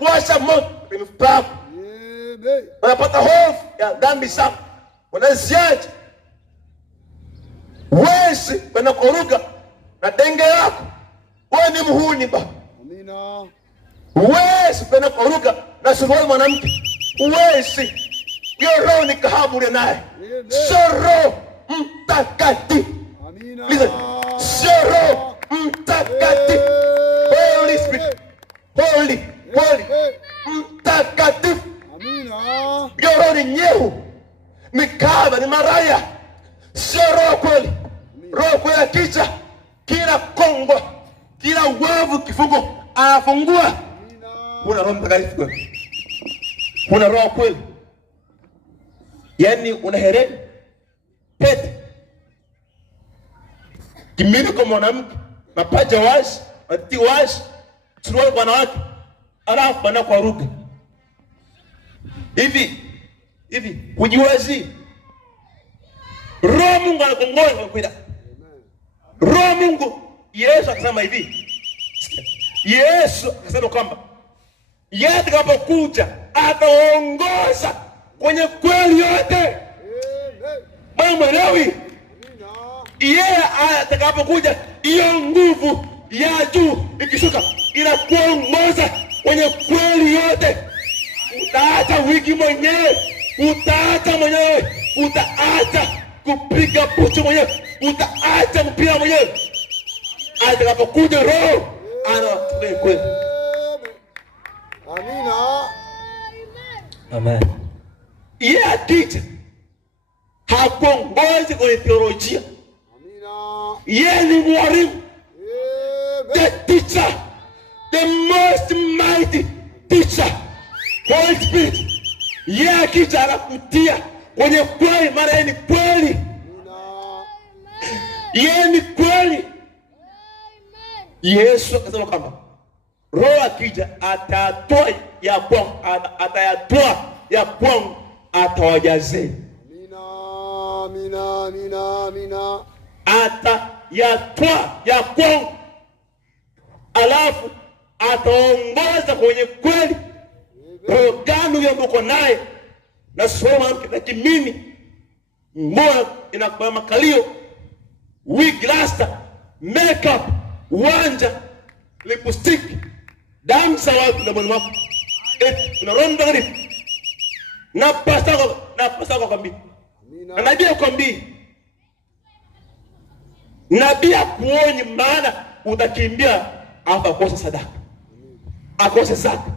washa moto kwenye mifupa yako. Unapata hofu ya dhambi zako, unaziacha. Wezi kwenda kuruka na denge yako, wewe ni muhuni ba. Amina. Wezi kwenda kuruka na suruali mwanamke, wezi. Hiyo roho ni kahabu ile naye. Sio Roho Mtakatifu. Amina. Listen. Sio Roho Mtakatifu. Holy Spirit. Holy Mtakatifu. Amina. Hiyo roho ni nyehu, mikaba, ni maraya. Sio roho kweli. Roho kweli akija, kila kongo, kila wavu kifungo anafungua. Kuna Roho Mtakatifu kweli. Kuna roho kweli. Yani una hereni, pete, kimini kwa mwanamke, mapaja wazi, mati wazi, suruali kwa wanawake, alafu bana kwa ruka. Hivi, hujiwezi. Roho Mungu anakongoza kwa kuida. Roho Mungu, Yesu akasema hivi. Yesu akasema kwamba yeye atakapokuja ataongoza kwenye kweli yote. Mwelewi? Yeye atakapokuja, hiyo nguvu ya juu ikishuka inakuongoza kwenye kweli yote. Utaacha wiki mwenyewe, utaacha mwenyewe, utaacha kupiga puchu mwenyewe, utaacha mpira mwenyewe. Atakapokuja Roho anakuja kweli. Amina. Amen. Yeye akija hakuongozi kwenye theolojia. Amina. Yeye ni mwalimu. The teacher, the most mighty teacher, Holy Spirit. Yeye akija anakutia kwenye kweli, maana yeye ni kweli. Yeye ni kweli. Yesu akasema kwamba Roho akija atatoa ya kwangu, atayatoa ya kwangu, atawajazeni. Amina. Atayatoa ya kwangu, alafu ataongoza kwenye kweli. Roho gani huyo mko naye? Na soma na kimini, mbona inakuwa makalio, wig, rasta, makeup, wanja, lipstick, damu za watu na mwili wako. Unaronda gani? Na pasta kwa kwambi. Na nabii akwambi. Nabii akuonye, maana utakimbia hapa akose sadaka, akose zaka.